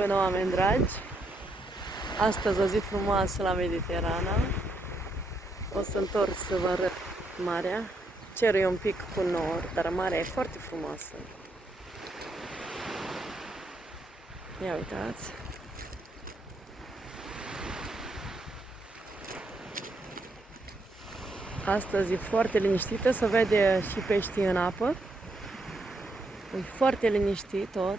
Bună, oameni dragi! Astăzi o zi frumoasă la Mediterana. O să întorc să vă arăt marea. Cerul e un pic cu nor, dar marea e foarte frumoasă. Ia uitați! Astăzi e foarte liniștită, se vede și peștii în apă. E foarte liniștit tot.